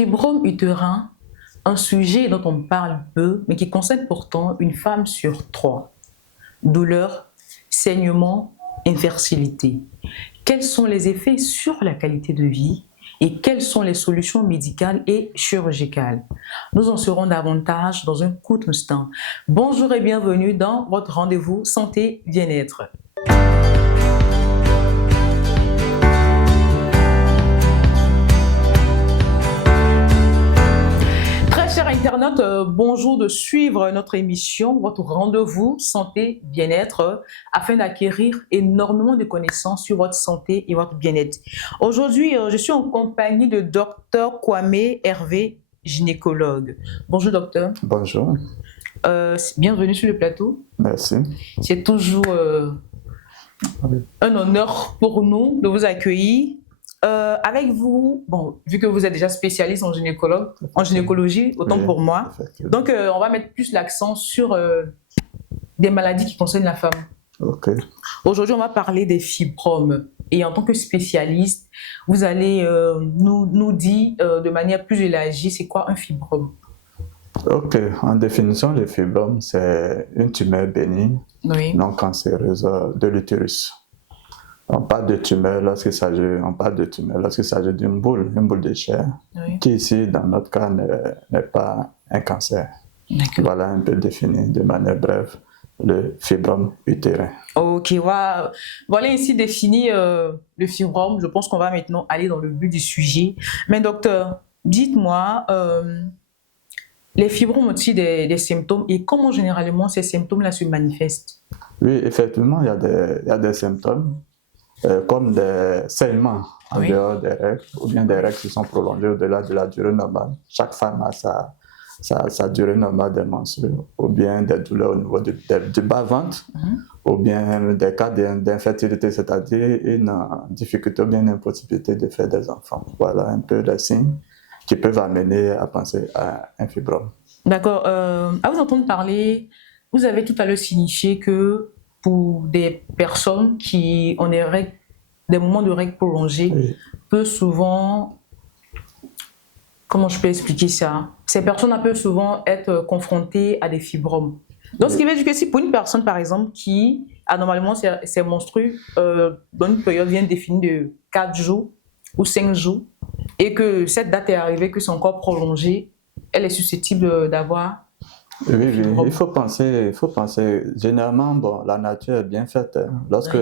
Fibrome utérin, un sujet dont on parle peu, mais qui concerne pourtant une femme sur trois. Douleur, saignement, infertilité. Quels sont les effets sur la qualité de vie et quelles sont les solutions médicales et chirurgicales? Nous en saurons davantage dans un court instant. Bonjour et bienvenue dans votre rendez-vous santé bien-être. Chers internautes, bonjour de suivre notre émission, votre rendez-vous santé bien-être, afin d'acquérir énormément de connaissances sur votre santé et votre bien-être. Aujourd'hui, je suis en compagnie de Dr Kwame Hervé, gynécologue. Bonjour docteur. Bonjour. Bienvenue sur le plateau. Merci. C'est toujours un honneur pour nous de vous accueillir. Avec vous, bon, vu que vous êtes déjà spécialiste en gynécologie, autant Oui, pour moi. Donc, on va mettre plus l'accent sur des maladies qui concernent la femme. Ok. Aujourd'hui, on va parler des fibromes. Et en tant que spécialiste, vous allez nous dire de manière plus élargie, c'est quoi un fibrome? Ok. En définition, le fibrome, c'est une tumeur bénigne, non cancéreuse de l'utérus. On parle de tumeur lorsqu'il s'agit d'une boule, une boule de chair, qui ici, dans notre cas, n'est pas un cancer. Voilà un peu défini de manière brève le fibrome utérin. Ok, voilà ici défini le fibrome. Je pense qu'on va maintenant aller dans le but du sujet. Mais docteur, dites-moi, les fibromes ont aussi des symptômes et comment généralement ces symptômes-là se manifestent? Oui, effectivement, il y a des symptômes. Comme des saignements en dehors des règles, ou bien des règles qui sont prolongées au-delà de la durée normale. Chaque femme a sa durée normale des menstrues, ou bien des douleurs au niveau du bas-ventre, ou bien des cas d'infertilité, c'est-à-dire une difficulté ou bien une impossibilité de faire des enfants. Voilà un peu les signes qui peuvent amener à penser à un fibrome. D'accord. À vous entendre parler, vous avez tout à l'heure signifié que pour des personnes qui ont des moments de règles prolongés, peu souvent, comment je peux expliquer ça? Ces personnes peuvent souvent être confrontées à des fibromes. Donc, ce qui veut dire que si pour une personne, par exemple, qui a normalement ses menstrues dans une période bien définie de 4 jours ou 5 jours, et que cette date est arrivée, que c'est encore prolongé, elle est susceptible d'avoir... Oui, il faut penser, généralement, bon, la nature est bien faite. Lorsque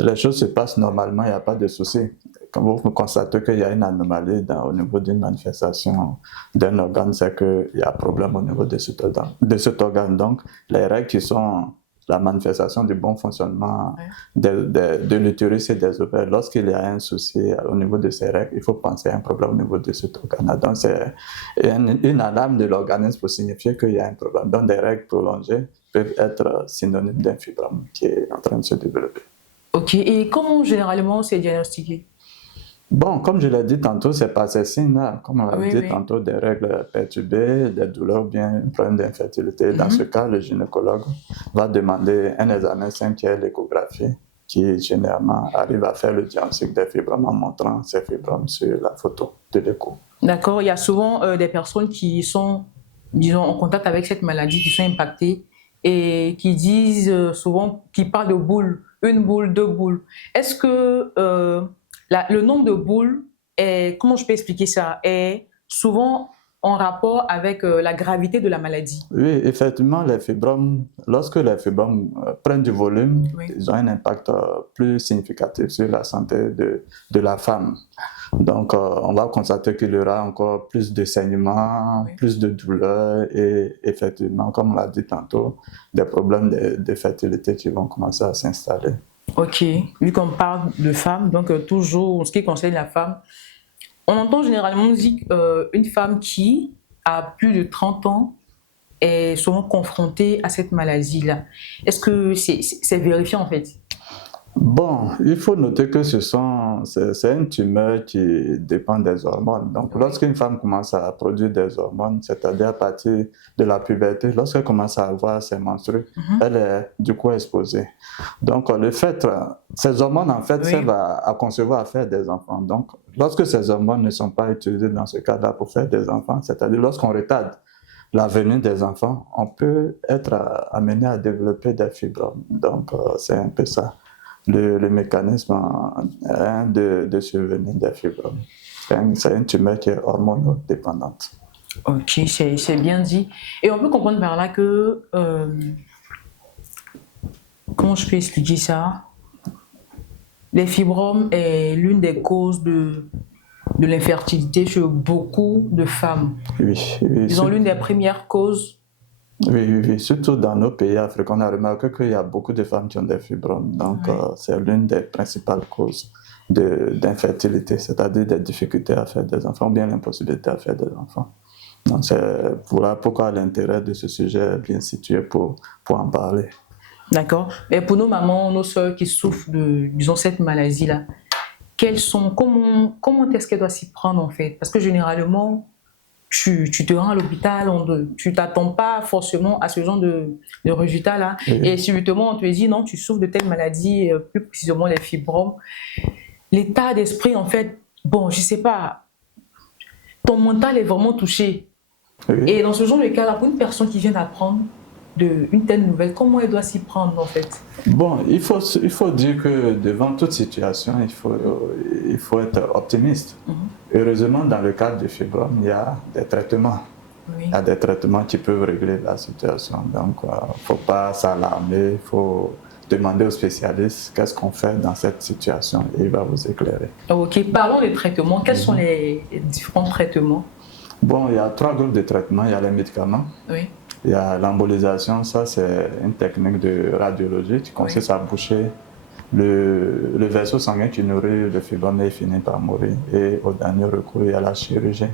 les choses se passent normalement, il n'y a pas de souci. Quand vous constatez qu'il y a une anomalie au niveau d'une manifestation d'un organe, c'est qu'il y a un problème au niveau de cet organe. Donc, les règles qui sont la manifestation du bon fonctionnement de l'utérus et des ovaires, lorsqu'il y a un souci au niveau de ces règles, il faut penser à un problème au niveau de cet organe. Donc, c'est une alarme de l'organisme pour signifier qu'il y a un problème. Donc, des règles prolongées peuvent être synonymes d'un fibrome qui est en train de se développer. Ok, et comment généralement c'est diagnostiqué? Bon, comme je l'ai dit tantôt, c'est pas ces signes-là. Comme on l'a dit tantôt, des règles perturbées, des douleurs ou bien un problème d'infertilité. Dans ce cas, le gynécologue va demander un examen simple qui est l'échographie, qui généralement arrive à faire le diagnostic des fibromes en montrant ces fibromes sur la photo de l'écho. D'accord, il y a souvent des personnes qui sont, disons, en contact avec cette maladie, qui sont impactées et qui disent souvent, qui parlent de boules, une boule, deux boules. Est-ce que le nombre de boules, comment je peux expliquer ça, est souvent en rapport avec la gravité de la maladie? Oui, effectivement, les fibromes, lorsque les fibromes prennent du volume, ils ont un impact plus significatif sur la santé de la femme. Donc, on va constater qu'il y aura encore plus de saignements, plus de douleurs et effectivement, comme on l'a dit tantôt, des problèmes de fertilité qui vont commencer à s'installer. Ok, vu qu'on parle de femmes, donc toujours en ce qui concerne la femme, on entend généralement dire qu'une femme qui a plus de 30 ans est souvent confrontée à cette maladie-là. Est-ce que c'est vérifié en fait? Bon, il faut noter que c'est une tumeur qui dépend des hormones. Donc, lorsqu'une femme commence à produire des hormones, c'est-à-dire à partir de la puberté, lorsqu'elle commence à avoir ses menstrues, elle est du coup exposée. Donc, ces hormones, en fait, servent à concevoir, à faire des enfants. Donc, lorsque ces hormones ne sont pas utilisées dans ce cas-là pour faire des enfants, c'est-à-dire lorsqu'on retarde l'avenir des enfants, on peut être amené à développer des fibromes. Donc, c'est un peu ça, le mécanisme de survenir des fibromes. C'est une tumeur qui est hormonodépendante. Ok, c'est bien dit. Et on peut comprendre par là que... comment je peux expliquer ça? Les fibromes est l'une des causes de l'infertilité chez beaucoup de femmes. Oui. Ils ont l'une des premières causes. Oui. Surtout dans nos pays africains, on a remarqué qu'il y a beaucoup de femmes qui ont des fibromes. Donc, c'est l'une des principales causes d'infertilité, c'est-à-dire des difficultés à faire des enfants ou bien l'impossibilité à faire des enfants. Donc, voilà pourquoi l'intérêt de ce sujet est bien situé pour en parler. D'accord. Et pour nos mamans, nos soeurs qui souffrent de, disons, cette maladie-là, comment est-ce qu'elles doivent s'y prendre en fait? Parce que généralement, tu te rends à l'hôpital, tu ne t'attends pas forcément à ce genre de résultat-là. Oui. Et subitement, on te dit non, tu souffres de telle maladie, plus précisément les fibromes. L'état d'esprit, en fait, bon, je ne sais pas, ton mental est vraiment touché. Oui. Et dans ce genre de cas-là, pour une personne qui vient d'apprendre une telle nouvelle, comment elle doit s'y prendre en fait? Bon, il faut dire que devant toute situation, il faut être optimiste. Heureusement, dans le cadre du fibrome, il y a des traitements. Oui. Il y a des traitements qui peuvent régler la situation. Donc, il ne faut pas s'alarmer, il faut demander aux spécialistes qu'est-ce qu'on fait dans cette situation et il va vous éclairer. Ok, parlons des traitements. Quels sont les différents traitements? Bon, il y a 3 groupes de traitements. Il y a les médicaments. Oui. Il y a l'embolisation, ça c'est une technique de radiologie qui consiste à boucher le vaisseau sanguin qui nourrit le fibrome et finit par mourir. Et au dernier recours, il y a la chirurgie.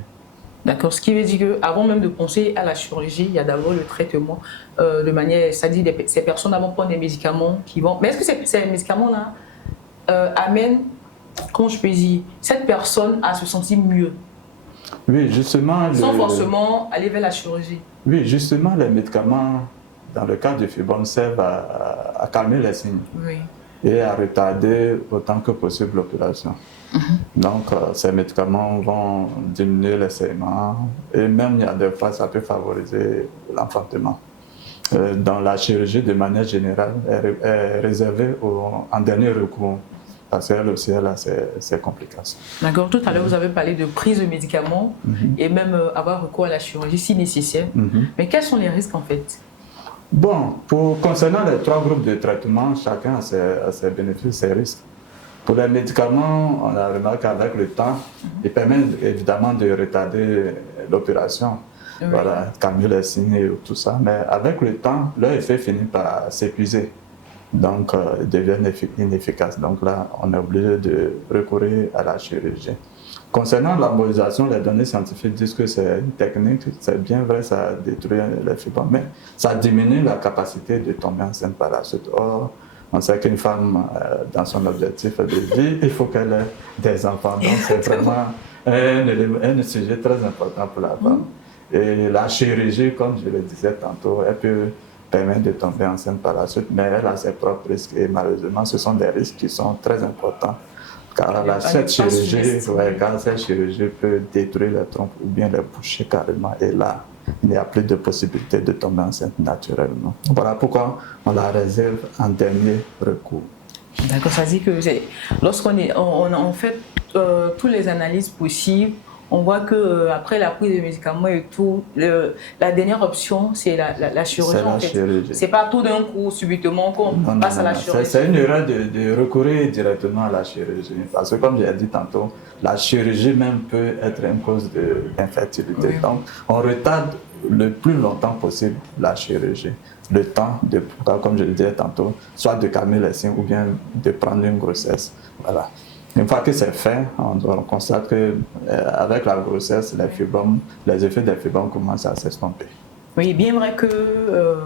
D'accord, ce qui veut dire qu'avant même de penser à la chirurgie, il y a d'abord le traitement de manière, c'est-à-dire ces personnes avant prendre des médicaments qui vont... Mais est-ce que ces médicaments-là amènent, comment je peux dire, cette personne à se sentir mieux? Oui, justement... Sans forcément aller vers la chirurgie. Oui, justement, les médicaments, dans le cas du fibrome, servent à calmer les signes. Oui. Et à retarder autant que possible l'opération. Donc, ces médicaments vont diminuer les saignements et même, il y a des fois, ça peut favoriser l'enfantement. Dans la chirurgie, de manière générale, est réservée en dernier recours. Parce qu'elle aussi, elle a ses complications. D'accord. Tout à l'heure, vous avez parlé de prise de médicaments et même avoir recours à la chirurgie si nécessaire. Mais quels sont les risques en fait? Bon, concernant les 3 groupes de traitement, chacun a ses bénéfices et ses risques. Pour les médicaments, on a remarqué qu'avec le temps, ils permettent évidemment de retarder l'opération, voilà, calmer les signes et tout ça. Mais avec le temps, leur effet finit par s'épuiser. Donc, ils deviennent inefficaces. Donc là, on est obligé de recourir à la chirurgie. Concernant l'embolisation, les données scientifiques disent que c'est une technique, c'est bien vrai, ça détruit les fibromes, mais ça diminue la capacité de tomber enceinte par la suite. Or, on sait qu'une femme, dans son objectif de vie, il faut qu'elle ait des enfants. Donc, c'est vraiment un sujet très important pour la femme. Et la chirurgie, comme je le disais tantôt, elle peut permettre de tomber enceinte par la suite, mais elle a ses propres risques et malheureusement, ce sont des risques qui sont très importants. Car cette chirurgie peut détruire les trompes ou bien les boucher carrément. Et là, il n'y a plus de possibilité de tomber enceinte naturellement. Voilà pourquoi on la réserve en dernier recours. D'accord, ça dit que lorsqu'on fait toutes les analyses possibles, on voit qu'après la prise de médicaments et tout, la dernière option, c'est la chirurgie. C'est la chirurgie. C'est pas tout d'un coup, subitement, qu'on passe à la chirurgie. C'est une erreur de recourir directement à la chirurgie. Parce que, comme j'ai dit tantôt, la chirurgie même peut être une cause d'infertilité. Oui. Donc, on retarde le plus longtemps possible la chirurgie. Le temps, comme je le disais tantôt, soit de calmer les signes ou bien de prendre une grossesse. Voilà. Une fois que c'est fait, on constate qu'avec la grossesse, les effets des fibromes commencent à s'estomper. Oui, bien vrai que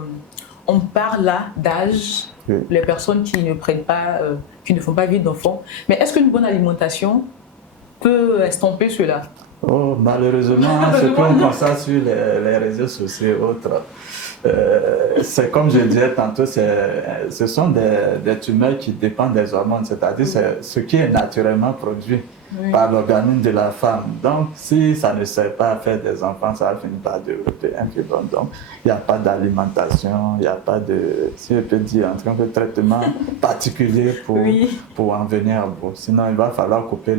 on parle là d'âge, les personnes qui ne prennent pas, qui ne font pas vivre d'enfants. Mais est-ce qu'une bonne alimentation peut estomper cela? Oh, malheureusement, ce qu'on constate sur les réseaux sociaux et autres, c'est comme je disais tantôt, ce sont des tumeurs qui dépendent des hormones, c'est-à-dire ce qui est naturellement produit par l'organisme de la femme. Donc, si ça ne sert pas à faire des enfants, ça va finir par développer un fibrome. Donc, il n'y a pas d'alimentation, il n'y a pas de, si je peux dire, en train de traitement particulier pour en venir à bout. Sinon, il va falloir couper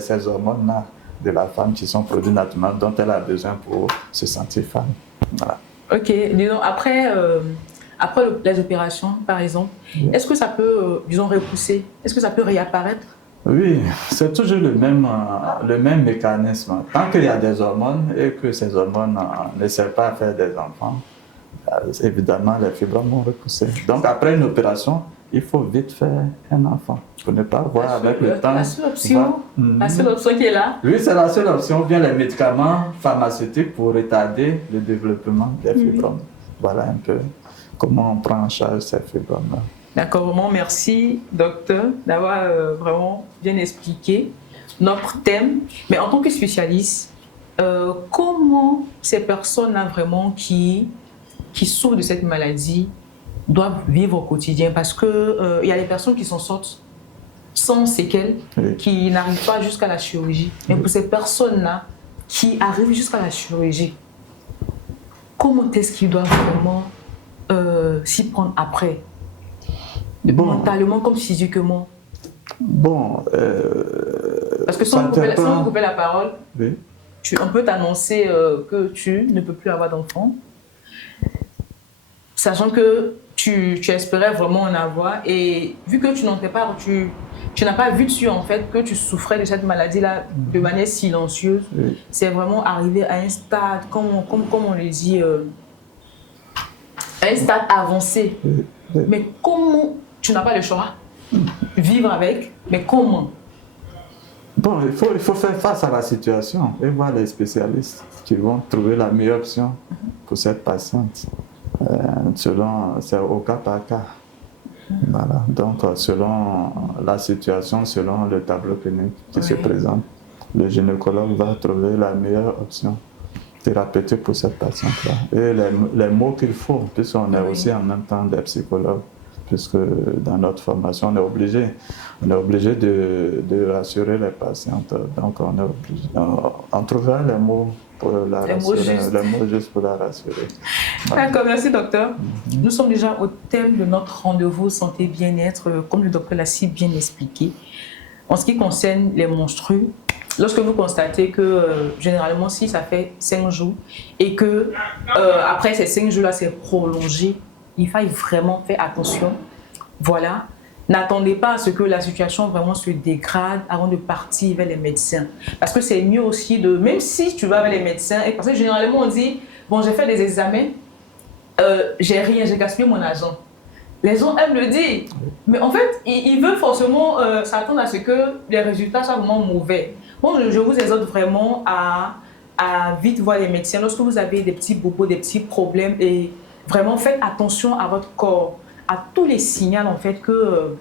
ces hormones-là de la femme qui sont produits naturellement, dont elle a besoin pour se sentir femme. Voilà. Ok, disons, après les opérations, par exemple, est-ce que ça peut, disons, repousser? Est-ce que ça peut réapparaître? Oui, c'est toujours le même mécanisme. Tant qu'il y a des hormones et que ces hormones ne servent pas à faire des enfants, évidemment, les fibromes vont repousser. Donc, après une opération, il faut vite faire un enfant pour ne pas voir avec le temps. La seule option qui est là. Oui, c'est la seule option. Bien les médicaments pharmaceutiques pour retarder le développement des fibromes. Voilà un peu comment on prend en charge ces fibromes-là. D'accord, vraiment merci, docteur, d'avoir vraiment bien expliqué notre thème. Mais en tant que spécialiste, comment ces personnes-là vraiment qui souffrent de cette maladie doivent vivre au quotidien? Parce qu'il y a des personnes qui s'en sortent sans séquelles, qui n'arrivent pas jusqu'à la chirurgie. Mais pour ces personnes-là qui arrivent jusqu'à la chirurgie, comment est-ce qu'ils doivent vraiment s'y prendre après? Mentalement comme physiquement. Bon. Parce que sans me couper la parole, on peut t'annoncer que tu ne peux plus avoir d'enfant, sachant que tu espérais vraiment en avoir, et vu que tu n'en fais pas, tu n'as pas vu dessus en fait que tu souffrais de cette maladie-là de manière silencieuse. C'est vraiment arrivé à un stade, comme on le dit, un stade avancé. Mais comment? Tu n'as pas le choix. Vivre avec, mais comment? Bon, il faut faire face à la situation et voir les spécialistes qui vont trouver la meilleure option pour cette patiente. C'est au cas par cas. Voilà. Donc, selon la situation, selon le tableau clinique qui se présente, le gynécologue va trouver la meilleure option thérapeutique pour cette patiente-là. Et les mots qu'il faut, puisqu'on est aussi en même temps des psychologues, puisque dans notre formation, on est obligé de rassurer les patientes. Donc, on trouvera les mots pour la rassurer, les mots justes pour la rassurer. Voilà. D'accord, merci docteur. Nous sommes déjà au thème de notre rendez-vous santé bien-être, comme le docteur l'a si bien expliqué. En ce qui concerne les menstrues, lorsque vous constatez que généralement si ça fait 5 jours et que après ces 5 jours-là c'est prolongé, il faut vraiment faire attention. Voilà. N'attendez pas à ce que la situation vraiment se dégrade avant de partir vers les médecins. Parce que c'est mieux aussi de, même si tu vas vers les médecins, et parce que généralement on dit, bon j'ai fait des examens, j'ai rien, j'ai gaspillé mon argent. Les gens aiment le dire, mais en fait ils veulent forcément s'attendre à ce que les résultats soient vraiment mauvais. Bon, je vous exhorte vraiment à vite voir les médecins lorsque vous avez des petits bobos, des petits problèmes, et vraiment faites attention à votre corps, à tous les signaux en fait que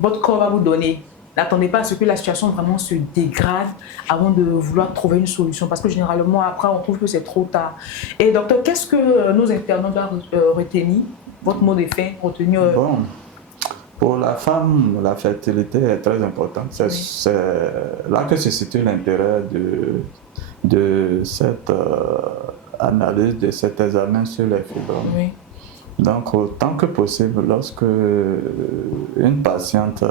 votre corps va vous donner. N'attendez pas à ce que la situation vraiment se dégrade avant de vouloir trouver une solution, parce que généralement après on trouve que c'est trop tard. Et docteur, qu'est-ce que nos internautes doivent retenir? Votre mot de fin, retenir Bon, pour la femme, la fertilité est très importante. C'est là que se situe l'intérêt de cette analyse, de cet examen sur les fibromes. Oui. Donc, autant que possible, lorsque une patiente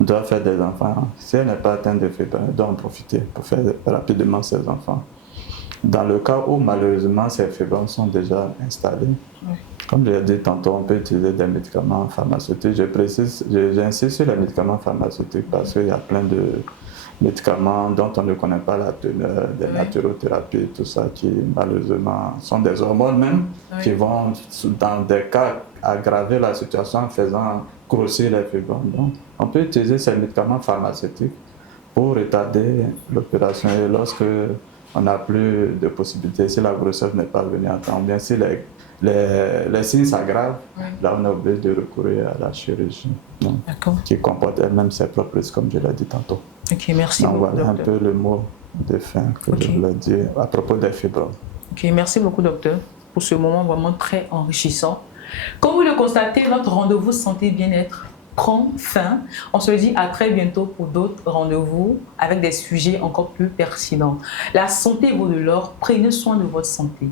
doit faire des enfants, si elle n'est pas atteinte de fibromes, elle doit en profiter pour faire rapidement ses enfants. Dans le cas où malheureusement ces fibromes sont déjà installés, comme je l'ai dit tantôt, on peut utiliser des médicaments pharmaceutiques. J'insiste sur les médicaments pharmaceutiques parce qu'il y a plein de médicaments dont on ne connaît pas la teneur, des naturothérapies, tout ça, qui malheureusement sont des hormones même, qui vont dans des cas aggraver la situation en faisant grossir les fibromes. Donc, on peut utiliser ces médicaments pharmaceutiques pour retarder l'opération, et lorsque on n'a plus de possibilités, si la grossesse n'est pas venue à temps, bien si les signes s'aggravent, là on est obligé de recourir à la chirurgie, donc, qui comporte elle-même ses propres risques, comme je l'ai dit tantôt. Ok, merci donc, beaucoup, voilà docteur. Un peu le mot de fin que je voulais dire à propos des fibromes. Ok, merci beaucoup docteur pour ce moment vraiment très enrichissant. Comme vous le constatez, notre rendez-vous santé bien-être prend fin. On se dit à très bientôt pour d'autres rendez-vous avec des sujets encore plus pertinents. La santé vaut de l'or. Prenez soin de votre santé.